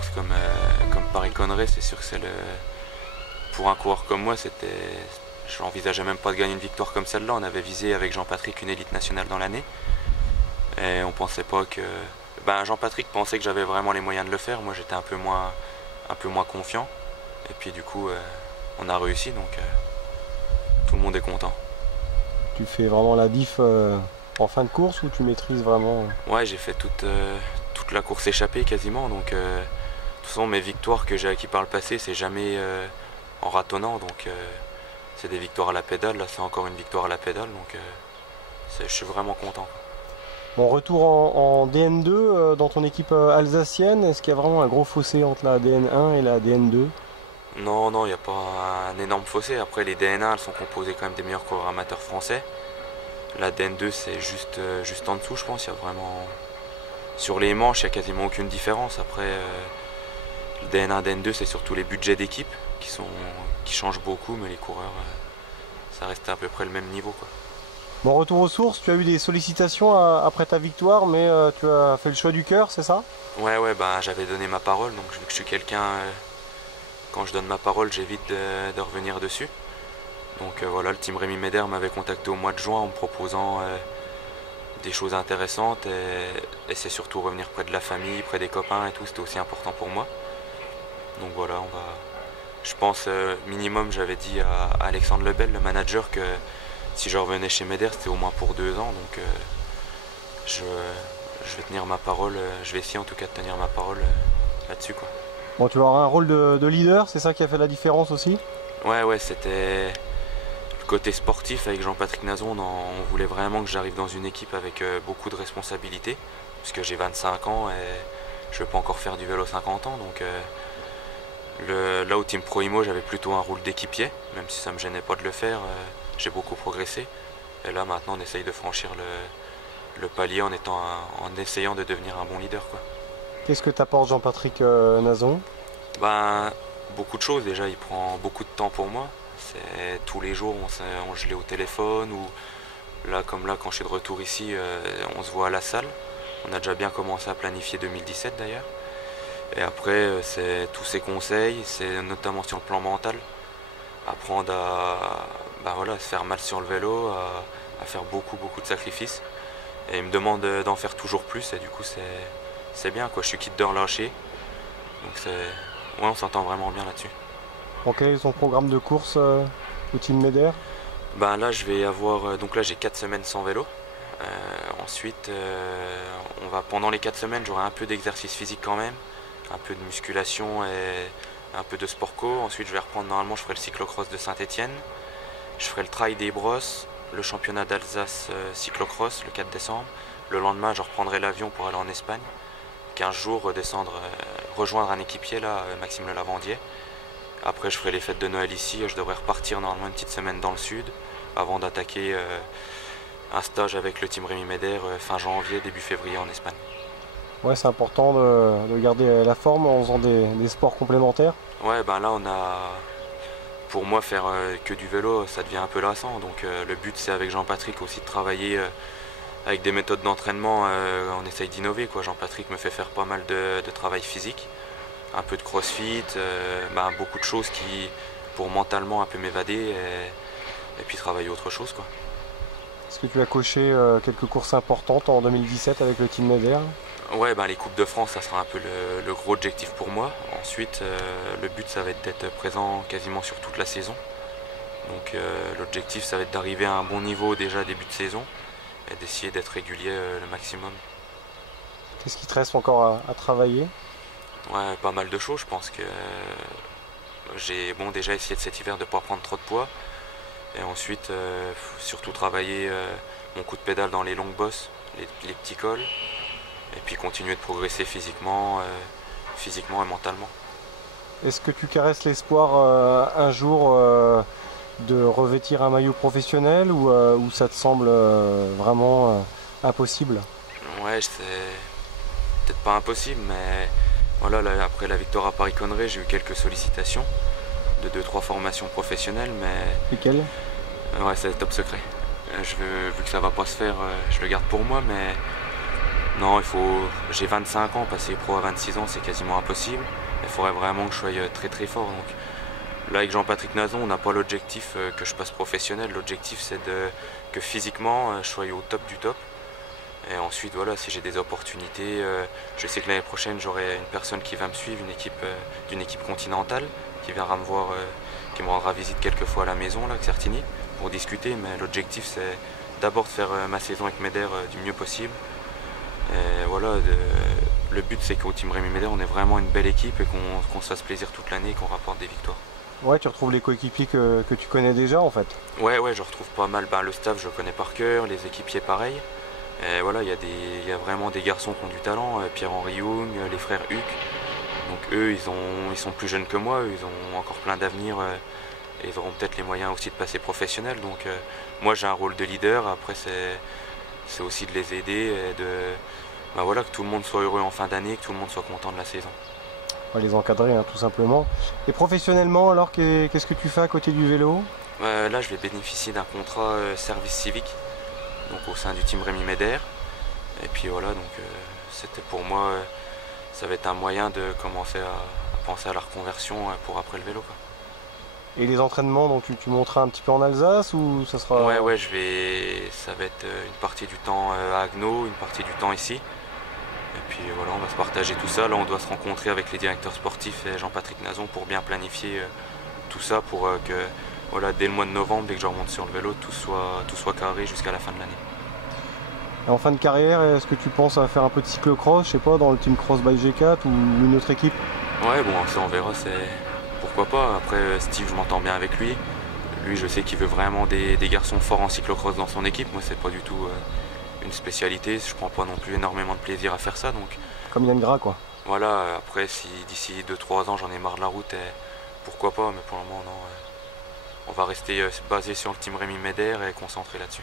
course comme Paris-Conneray, c'est sûr que pour un coureur comme moi, je n'envisageais même pas de gagner une victoire comme celle-là. On avait visé avec Jean-Patrick une élite nationale dans l'année. Et on pensait pas que... Jean-Patrick pensait que j'avais vraiment les moyens de le faire. Moi, j'étais un peu moins confiant. Et puis du coup, on a réussi, donc tout le monde est content. Tu fais vraiment la diff en fin de course ou tu maîtrises vraiment? Ouais, j'ai fait toute la course échappée quasiment. Donc, de toute façon, mes victoires que j'ai acquis par le passé, c'est jamais en ratonnant. Donc, c'est des victoires à la pédale. Là, c'est encore une victoire à la pédale. Donc, je suis vraiment content. Bon, retour en DN2 dans ton équipe alsacienne. Est-ce qu'il y a vraiment un gros fossé entre la DN1 et la DN2? Non, il n'y a pas un énorme fossé. Après, les DN1, elles sont composées quand même des meilleurs coureurs amateurs français. La DN2, c'est juste en dessous, je pense. Il y a vraiment... Sur les manches, il n'y a quasiment aucune différence. Après, le DN1, DN2, c'est surtout les budgets d'équipe qui changent beaucoup, mais les coureurs, ça reste à peu près le même niveau, quoi. Bon, retour aux sources, tu as eu des sollicitations après ta victoire, mais tu as fait le choix du cœur, c'est ça? Ouais, j'avais donné ma parole, donc vu que je suis quelqu'un... Quand je donne ma parole, j'évite de revenir dessus. Donc voilà, le team Rémi Meder m'avait contacté au mois de juin en me proposant des choses intéressantes et c'est surtout revenir près de la famille, près des copains et tout, c'était aussi important pour moi. Donc voilà, je pense minimum, j'avais dit à Alexandre Lebel, le manager, que si je revenais chez Meder, c'était au moins pour 2 ans. Donc je vais tenir ma parole, je vais essayer en tout cas de tenir ma parole là-dessus, quoi. Bon, tu vas avoir un rôle de leader, c'est ça qui a fait la différence aussi? Ouais, c'était le côté sportif avec Jean-Patrick Nazon. On voulait vraiment que j'arrive dans une équipe avec beaucoup de responsabilités, puisque j'ai 25 ans et je ne vais pas encore faire du vélo 50 ans. Donc là au Team Pro Imo, j'avais plutôt un rôle d'équipier, même si ça ne me gênait pas de le faire. J'ai beaucoup progressé. Et là maintenant, on essaye de franchir le palier en essayant de devenir un bon leader, quoi. Qu'est-ce que t'apporte Jean-Patrick Nazon? Beaucoup de choses. Déjà, il prend beaucoup de temps pour moi. C'est tous les jours, je l'ai au téléphone, ou là, comme là, quand je suis de retour ici, on se voit à la salle. On a déjà bien commencé à planifier 2017 d'ailleurs. Et après, c'est tous ses conseils, c'est notamment sur le plan mental. Apprendre à se faire mal sur le vélo, à faire beaucoup de sacrifices. Et il me demande d'en faire toujours plus, et du coup, c'est bien, quoi. Je suis quitte de relâcher. Donc ouais, on s'entend vraiment bien là-dessus. Bon, quel est ton programme de course au Team Meder? Là, je vais avoir... donc là, j'ai 4 semaines sans vélo. Ensuite, pendant les 4 semaines, j'aurai un peu d'exercice physique quand même. Un peu de musculation et un peu de sport co. Ensuite, je vais reprendre, normalement, je ferai le cyclocross de Saint-Étienne. Je ferai le trail des Brosses, le championnat d'Alsace cyclocross le 4 décembre. Le lendemain, je reprendrai l'avion pour aller en Espagne. 15 jours, rejoindre un équipier, là, Maxime Le Lavandier. Après, je ferai les fêtes de Noël ici. Je devrais repartir normalement une petite semaine dans le sud avant d'attaquer un stage avec le team Rémi Meder fin janvier, début février en Espagne. Ouais, c'est important de garder la forme en faisant des sports complémentaires. Ouais, là, pour moi, faire que du vélo, ça devient un peu lassant. Donc, le but, c'est avec Jean-Patrick aussi de travailler avec des méthodes d'entraînement. On essaye d'innover, quoi. Jean-Patrick me fait faire pas mal de travail physique, un peu de crossfit, beaucoup de choses pour mentalement un peu m'évader et puis travailler autre chose, quoi. Est-ce que tu as coché quelques courses importantes en 2017 avec le Team Meder? Ouais, les Coupes de France, ça sera un peu le gros objectif pour moi. Ensuite, le but, ça va être d'être présent quasiment sur toute la saison. Donc l'objectif, ça va être d'arriver à un bon niveau déjà début de saison et d'essayer d'être régulier le maximum. Qu'est-ce qui te reste encore à travailler? Ouais, pas mal de choses. Je pense que j'ai déjà essayé de cet hiver de ne pas prendre trop de poids. Et ensuite, surtout travailler mon coup de pédale dans les longues bosses, les petits cols. Et puis continuer de progresser physiquement et mentalement. Est-ce que tu caresses l'espoir un jour de revêtir un maillot professionnel ou ça te semble vraiment impossible? Ouais, c'est peut-être pas impossible, mais voilà, là, après la victoire à Paris-Conneray, j'ai eu quelques sollicitations de 2-3 formations professionnelles, mais... Lesquelles? Ouais, c'est top secret. Vu que ça va pas se faire, je le garde pour moi, mais Non, j'ai 25 ans, passer pro à 26 ans c'est quasiment impossible. Il faudrait vraiment que je sois très très fort. Donc, là avec Jean-Patrick Nazon, on n'a pas l'objectif que je passe professionnel. L'objectif c'est que physiquement je sois au top du top. Et ensuite voilà, si j'ai des opportunités, je sais que l'année prochaine j'aurai une personne qui va me suivre, une équipe d'une équipe continentale qui viendra me voir, qui me rendra visite quelques fois à la maison là, Certigny, pour discuter. Mais l'objectif c'est d'abord de faire ma saison avec Meder du mieux possible. Et voilà, le but c'est qu'au Team Rémi Meder on est vraiment une belle équipe et qu'on se fasse plaisir toute l'année et qu'on rapporte des victoires. Ouais, tu retrouves les coéquipiers que tu connais déjà en fait. Ouais, je retrouve pas mal. Le staff je connais par cœur, les équipiers pareil. Et voilà, il y a vraiment des garçons qui ont du talent, Pierre-Henri Young, les frères Huck. Donc eux, ils sont plus jeunes que moi, ils ont encore plein d'avenir et ils auront peut-être les moyens aussi de passer professionnel. Donc moi j'ai un rôle de leader, après c'est aussi de les aider et voilà, que tout le monde soit heureux en fin d'année, que tout le monde soit content de la saison. On va les encadrer tout simplement. Et professionnellement alors, qu'est-ce que tu fais à côté du vélo? Là je vais bénéficier d'un contrat service civique, donc au sein du Team Rémi Meder. Et puis voilà, donc c'était pour moi, ça va être un moyen de commencer à penser à la reconversion pour après le vélo, quoi. Et les entraînements, donc tu monteras un petit peu en Alsace ou ça sera... Ouais, ça va être une partie du temps à Agno, une partie du temps ici. Et puis voilà, on va se partager tout ça. Là, on doit se rencontrer avec les directeurs sportifs et Jean-Patrick Nazon pour bien planifier tout ça pour que voilà, dès le mois de novembre, dès que je remonte sur le vélo, tout soit carré jusqu'à la fin de l'année. Et en fin de carrière, est-ce que tu penses à faire un peu de cyclocross, je sais pas, dans le Team Cross by G4 ou une autre équipe? Ouais, bon, ça on verra, pourquoi pas. Après, Steve, je m'entends bien avec lui. Lui, je sais qu'il veut vraiment des garçons forts en cyclocross dans son équipe. Moi, c'est pas du tout une spécialité. Je prends pas non plus énormément de plaisir à faire ça. Donc, comme Yann Gras, quoi. Voilà, après, si d'ici 2-3 ans, j'en ai marre de la route, pourquoi pas. Mais pour le moment, non. On va rester basé sur le Team Rémi Meder et concentré là-dessus.